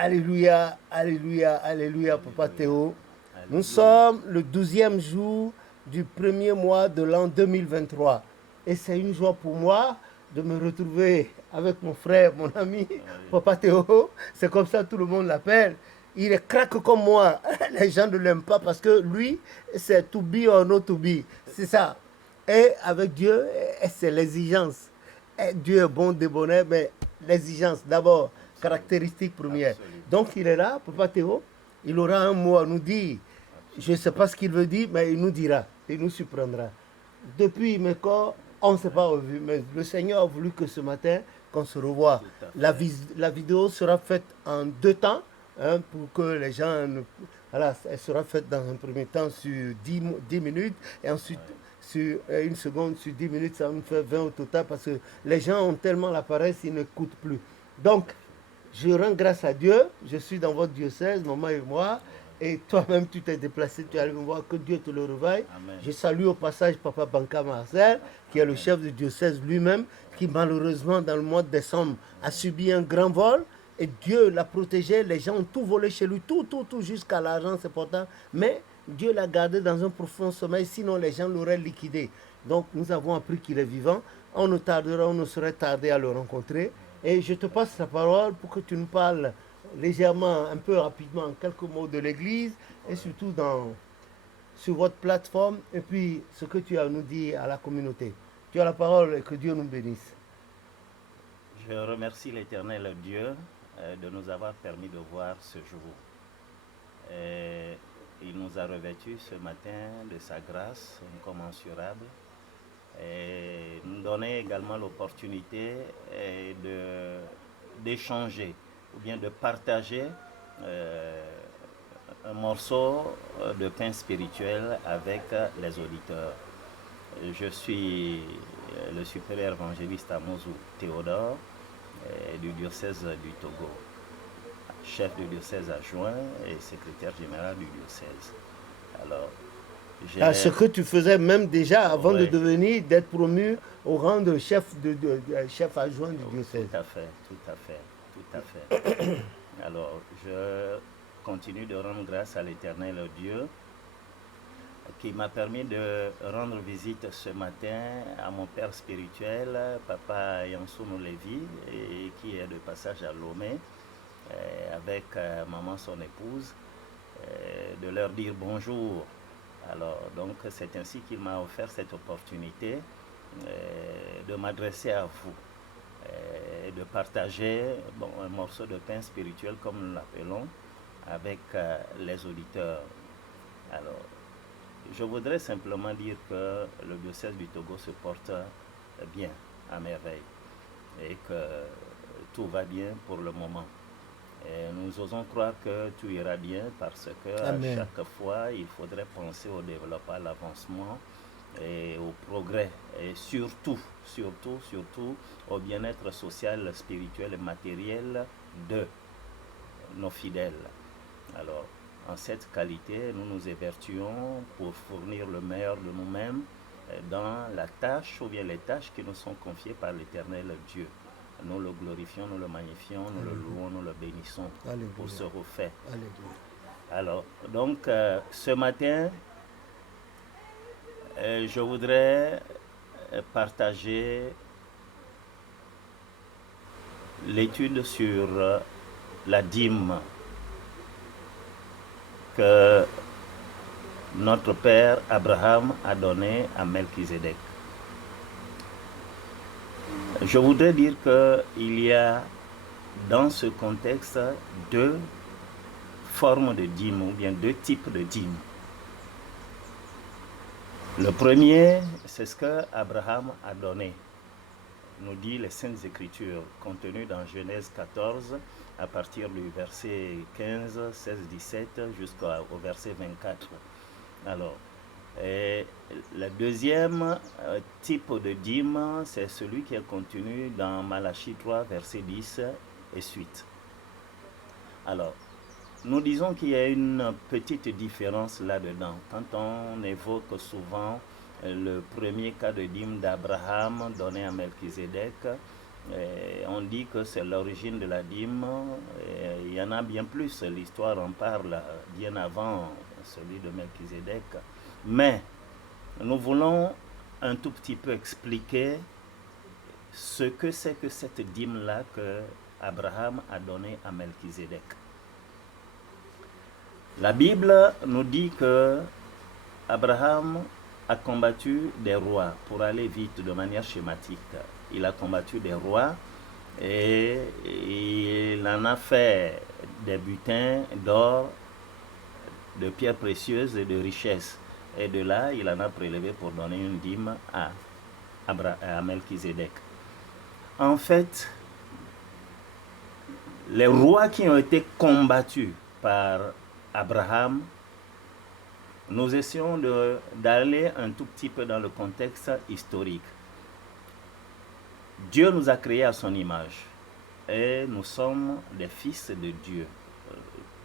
Alléluia, alléluia, alléluia, Papa Alléluia. Théo. Nous Alléluia. sommes le 12e jour du premier mois de l'an 2023. Et c'est une joie pour moi de me retrouver avec mon frère, mon ami, Oui, Papa Théo. C'est comme ça que tout le monde l'appelle. Il est craque comme moi. Les gens ne l'aiment pas parce que lui, c'est to be or not to be. C'est ça. Et avec Dieu, c'est l'exigence. Et Dieu est bon, débonnaire, mais l'exigence d'abord, absolument. caractéristique première. Absolument. Donc il est là, Papa Théo, il aura un mot à nous dire. Je ne sais Absolument. pas ce qu'il veut dire, mais il nous dira, il nous surprendra. Depuis mes corps, on ne s'est pas revu, mais le Seigneur a voulu que ce matin, qu'on se revoie. Tout à La, fait. la vidéo sera faite en deux temps, hein, pour que les gens... Voilà, elle sera faite dans un premier temps sur 10 minutes, et ensuite Oui. sur une seconde, sur 10 minutes, ça nous fait 20 au total, parce que les gens ont tellement la paresse, ils n'écoutent plus. Tout Donc, à fait. je rends grâce à Dieu, je suis dans votre diocèse, maman et moi, Oui. et toi-même tu t'es déplacé, tu es allé Oui. me voir, que Dieu te le revaille. Amen. Je salue au passage Papa Banka Marcel, qui est le Amen. chef du diocèse lui-même, Oui. qui malheureusement dans le mois de décembre a Oui. subi un grand vol, et Dieu l'a protégé, les gens ont tout volé chez lui, tout, jusqu'à l'argent, c'est important, mais Dieu l'a gardé dans un profond sommeil, sinon les gens l'auraient liquidé. Donc nous avons appris qu'il est vivant, on ne serait tardé à le rencontrer, Oui. et je te Tout à passe fait. la parole pour que tu nous parles légèrement, un peu rapidement, en quelques mots de l'Église et Oui. surtout sur votre plateforme et puis ce que tu as à nous dire à la communauté. Tu as la parole et que Dieu nous bénisse. Je remercie l'Éternel Dieu de nous avoir permis de voir ce jour. Et il nous a revêtus ce matin de sa grâce incommensurable et nous donner également l'opportunité d'échanger ou bien de partager un morceau de pain spirituel avec les auditeurs. Je suis le supérieur évangéliste Amozou Théodore du diocèse du Togo, chef du diocèse adjoint et secrétaire général du diocèse. Alors, Ah, ce j'ai... que tu faisais même déjà avant de Oui, devenir, d'être promu au rang de chef, chef adjoint du tout diocèse. à fait, tout à fait, tout à fait. Alors, je continue de rendre grâce à l'Éternel Dieu qui m'a permis de rendre visite ce matin à mon père spirituel, Papa Yansono Lévy, et qui est de passage à Lomé, avec maman son épouse, de leur dire bonjour. Alors, donc, c'est ainsi qu'il m'a offert cette opportunité de m'adresser à vous et de partager un morceau de pain spirituel, comme nous l'appelons, avec les auditeurs. Alors, je voudrais simplement dire que le diocèse du Togo se porte bien, à merveille, et que tout va bien pour le moment. Et nous osons croire que tout ira bien parce que à Amen. chaque fois, il faudrait penser au développement, à l'avancement et au progrès. Et surtout, au bien-être social, spirituel et matériel de nos fidèles. Alors, en cette qualité, nous nous évertuons pour fournir le meilleur de nous-mêmes dans la tâche ou bien les tâches qui nous sont confiées par l'Éternel Dieu. Nous le glorifions, nous le magnifions, nous le louons, nous le bénissons pour ce refait. Alléluia. Alors, donc, ce matin, je voudrais partager l'étude sur la dîme que notre père Abraham a donné à Melchizedek. Je voudrais dire qu'il y a dans ce contexte deux formes de dîmes ou bien deux types de dîmes. Le premier, c'est ce que Abraham a donné, nous dit les Saintes Écritures, contenues dans Genèse 14, à partir du verset 15, 16, 17 jusqu'au verset 24. Alors, le deuxième type de dîme, c'est celui qui est contenu dans Malachie 3, verset 10 et suite. Alors, nous disons qu'il y a une petite différence là-dedans. Quand on évoque souvent le premier cas de dîme d'Abraham donné à Melchizedek, Et on dit que c'est l'origine de la dîme. Et il y en a bien plus. L'histoire en parle bien avant celui de Melchizedek. Mais nous voulons un tout petit peu expliquer ce que c'est que cette dîme-là que Abraham a donnée à Melchizedek. La Bible nous dit que Abraham a combattu des rois, pour aller vite de manière schématique. Il a combattu des rois et il en a fait des butins d'or, de pierres précieuses et de richesses. Et de là, il en a prélevé pour donner une dîme à Melchizedek. En fait, les rois qui ont été combattus par Abraham, nous essayons d'aller un tout petit peu dans le contexte historique. Dieu nous a créés à son image et nous sommes des fils de Dieu.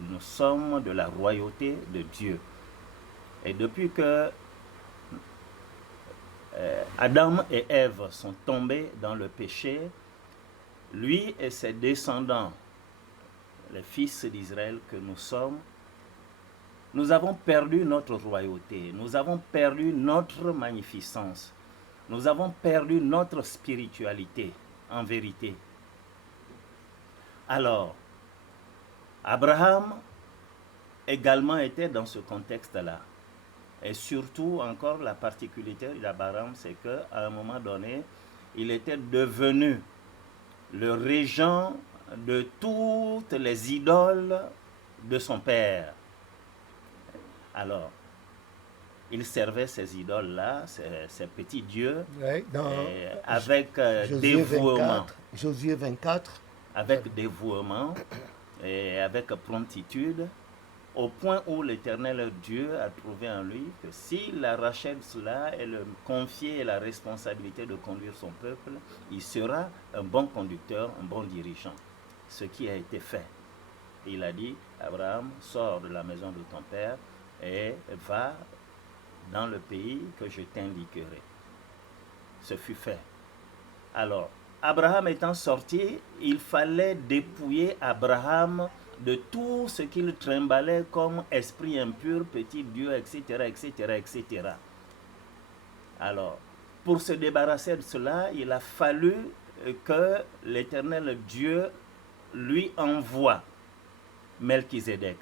Nous sommes de la royauté de Dieu. Et depuis que Adam et Ève sont tombés dans le péché, lui et ses descendants, les fils d'Israël que nous sommes, nous avons perdu notre royauté, nous avons perdu notre magnificence, nous avons perdu notre spiritualité, en vérité. Alors, Abraham également était dans ce contexte-là. Et surtout, encore, la particularité d'Abraham, c'est qu'à un moment donné, il était devenu le régent de toutes les idoles de son père. Alors, il servait ces idoles-là, ces petits dieux, Ouais, avec dévouement. Josué 24. Avec dévouement et avec promptitude, au point où l'Éternel Dieu a trouvé en lui que s'il arrachait cela et le confiait la responsabilité de conduire son peuple, il sera un bon conducteur, un bon dirigeant. Ce qui a été fait. Il a dit, Abraham, sors de la maison de ton père et va dans le pays que je t'indiquerai. Ce fut fait. Alors, Abraham étant sorti, il fallait dépouiller Abraham de tout ce qu'il trimballait comme esprit impur, petit Dieu, etc., etc., etc. Alors, pour se débarrasser de cela, il a fallu que l'Éternel Dieu lui envoie Melchizedek.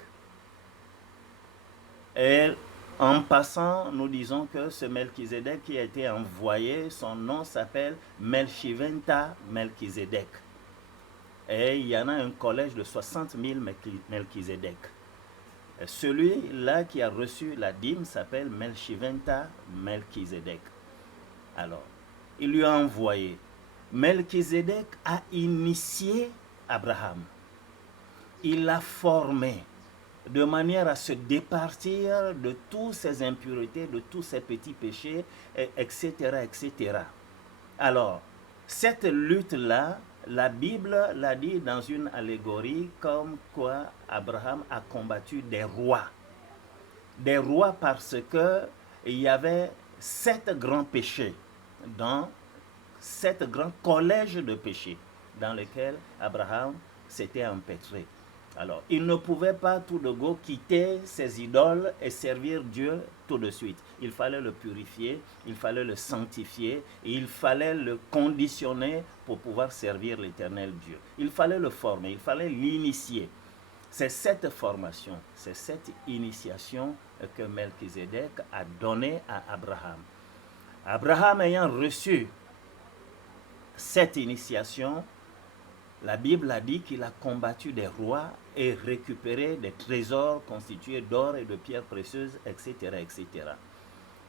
Et en passant, nous disons que ce Melchizedek qui a été envoyé, son nom s'appelle Melchiventa Melchizedek. Et il y en a un collège de 60 000 Melchizedek. Celui-là qui a reçu la dîme s'appelle Melchiventa Melchizedek. Alors, il lui a envoyé. Melchizedek a initié Abraham. Il l'a formé de manière à se départir de toutes ces impuretés, de tous ces petits péchés, etc., etc. Alors, cette lutte-là, la Bible l'a dit dans une allégorie comme quoi Abraham a combattu des rois. Des rois parce qu'il y avait 7 grands péchés, dans 7 grands collèges de péchés dans lesquels Abraham s'était empêtré. Alors, il ne pouvait pas tout de go quitter ses idoles et servir Dieu tout de suite. Il fallait le purifier, il fallait le sanctifier, et il fallait le conditionner pour pouvoir servir l'Éternel Dieu. Il fallait le former, il fallait l'initier. C'est cette formation, c'est cette initiation que Melchizedek a donnée à Abraham. Abraham ayant reçu cette initiation, la Bible a dit qu'il a combattu des rois et récupéré des trésors constitués d'or et de pierres précieuses, etc., etc.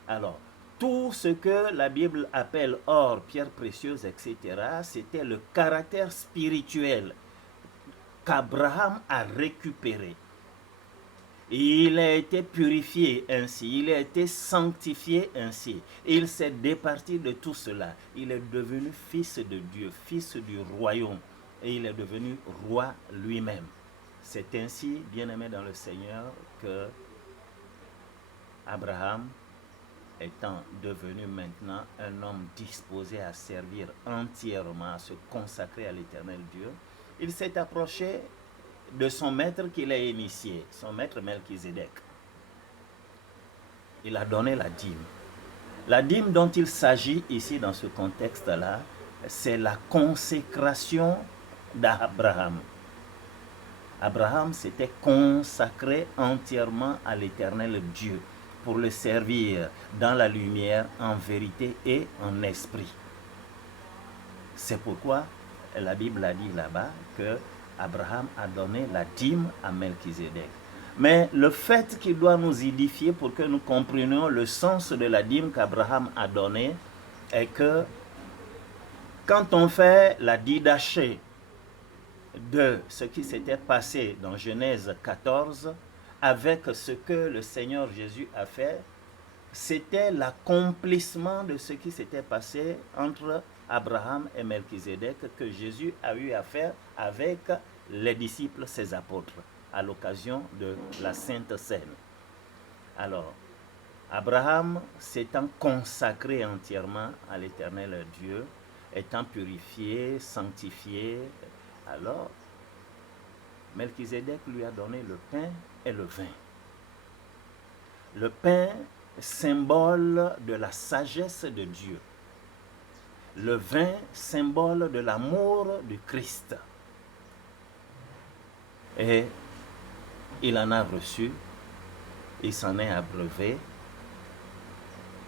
Alors, tout ce que la Bible appelle or, pierres précieuses, etc., c'était le caractère spirituel qu'Abraham a récupéré. Il a été purifié ainsi, il a été sanctifié ainsi. Il s'est départi de tout cela. Il est devenu fils de Dieu, fils du royaume. Et il est devenu roi lui-même. C'est ainsi, bien-aimé dans le Seigneur, que Abraham étant devenu maintenant un homme disposé à servir entièrement, à se consacrer à l'Éternel Dieu, il s'est approché de son maître qu'il a initié, son maître Melchizedek. Il a donné la dîme. La dîme dont il s'agit ici dans ce contexte-là, c'est la consécration d'Abraham. Abraham s'était consacré entièrement à l'Éternel Dieu pour le servir dans la lumière, en vérité et en esprit. C'est pourquoi la Bible a dit là-bas que Abraham a donné la dîme à Melchizedek. Mais le fait qu'il doit nous édifier pour que nous comprenions le sens de la dîme qu'Abraham a donnée est que quand on fait la didaché de ce qui s'était passé dans Genèse 14 avec ce que le Seigneur Jésus a fait, c'était l'accomplissement de ce qui s'était passé entre Abraham et Melchizedek que Jésus a eu à faire avec les disciples, ses apôtres, à l'occasion de la Sainte Seine. Alors, Abraham s'étant consacré entièrement à l'Éternel Dieu, étant purifié, sanctifié, alors Melchizedek lui a donné le pain et le vin. Le pain, symbole de la sagesse de Dieu. Le vin, symbole de l'amour du Christ. Et il en a reçu, il s'en est abreuvé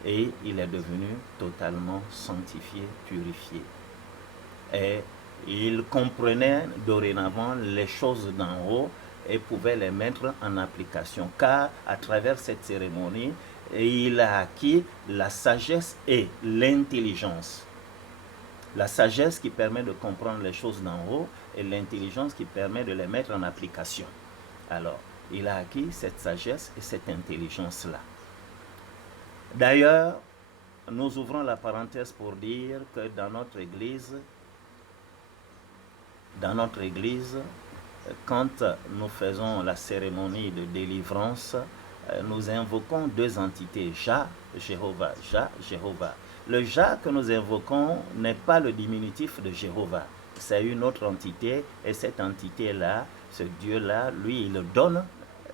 et il est devenu totalement sanctifié, purifié. Et il comprenait dorénavant les choses d'en haut et pouvait les mettre en application, car à travers cette cérémonie, il a acquis la sagesse et l'intelligence. La sagesse qui permet de comprendre les choses d'en haut et l'intelligence qui permet de les mettre en application. Alors, il a acquis cette sagesse et cette intelligence-là. D'ailleurs, nous ouvrons la parenthèse pour dire que dans notre Église, quand nous faisons la cérémonie de délivrance, nous invoquons deux entités, Jah, Jéhovah, Jah, Jéhovah. Le Jah que nous invoquons n'est pas le diminutif de Jéhovah, c'est une autre entité, et cette entité-là, ce Dieu-là, lui, il donne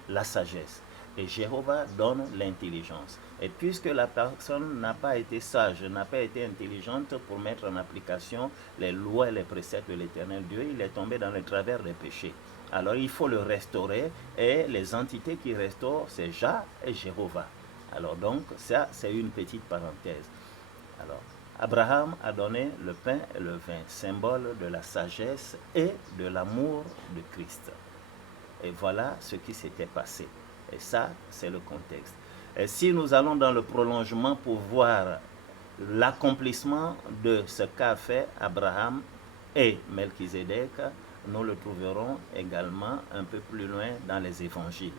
la sagesse. Et Jéhovah donne l'intelligence. Et puisque la personne n'a pas été sage, n'a pas été intelligente pour mettre en application les lois et les préceptes de l'Éternel Dieu, il est tombé dans le travers des péchés. Alors il faut le restaurer, et les entités qui restaurent, c'est Jah et Jéhovah. Alors donc, ça, c'est une petite parenthèse. Alors, Abraham a donné le pain et le vin, symbole de la sagesse et de l'amour de Christ. Et voilà ce qui s'était passé. Et ça, c'est le contexte. Et si nous allons dans le prolongement pour voir l'accomplissement de ce qu'a fait Abraham et Melchizedek, nous le trouverons également un peu plus loin dans les évangiles.